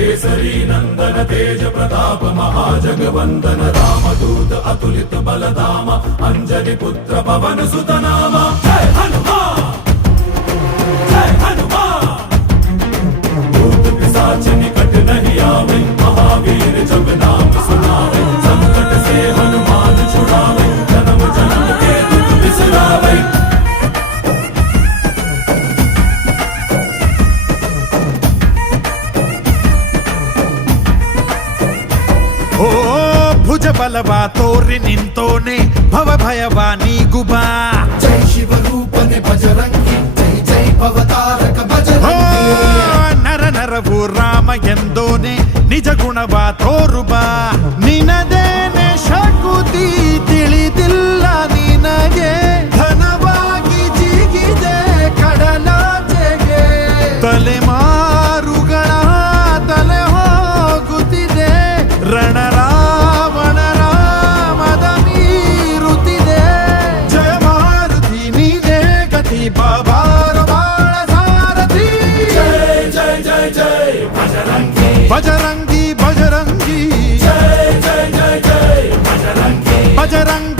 केसरी नंदन तेज प्रताप महाजगवंदन रामदूत अतुलित बलधाम अंजनी पुत्र पवन सुत नाम जय हनुमान जय हनुमान। भूत पिशाच निकट नहीं आवे महावीर जब नाम सुनावे संकट से हनुमान छुड़ावे जन्म जन्म के दुख बिसरावे। ಓ ಭುಜ ಬಲವ ತೋರಿ ನಿಂತೋನೆ ಭವ ಭಯವ ನೀಗುಬಾ ಜೈ ಶಿವ ರೂಪನೆ ಬಜರಂಗಿ ಜೈ ಜೈ ಭವತಾರಕ ಬಜರಂಗಿ ನರ ನರವು ರಾಮ ಎಂದೋನೆ ನಿಜ ಗುಣವ ತೋರುಬಾ ನಿನದೇನೆ ಶಕುತಿ ತಿಳಿದಿಲ್ಲ ನಿನಗೆ ಧನವಾಗಿ ಜಿಗಿದೆ ಕಡಲಾಚೆಗೆ ತಲೆಮಾರುಗಳ ತಲೆ ಹೋಗುತ್ತಿದೆ ರಣರಾವಣ ರಾಮದ ಮೀರುತ್ತಿದೆ ಜಯ ಮಾರುತಿ ನೀನೇ ಗತಿ ಬಾಬಾರ ಬಾಳ ಸಾರಥಿ जय जय जय जय बजरंगी ಬಜರಂಗಿ ಬಜರಂಗಿ जय जय जय जय बजरंगी ಬಜರಂಗಿ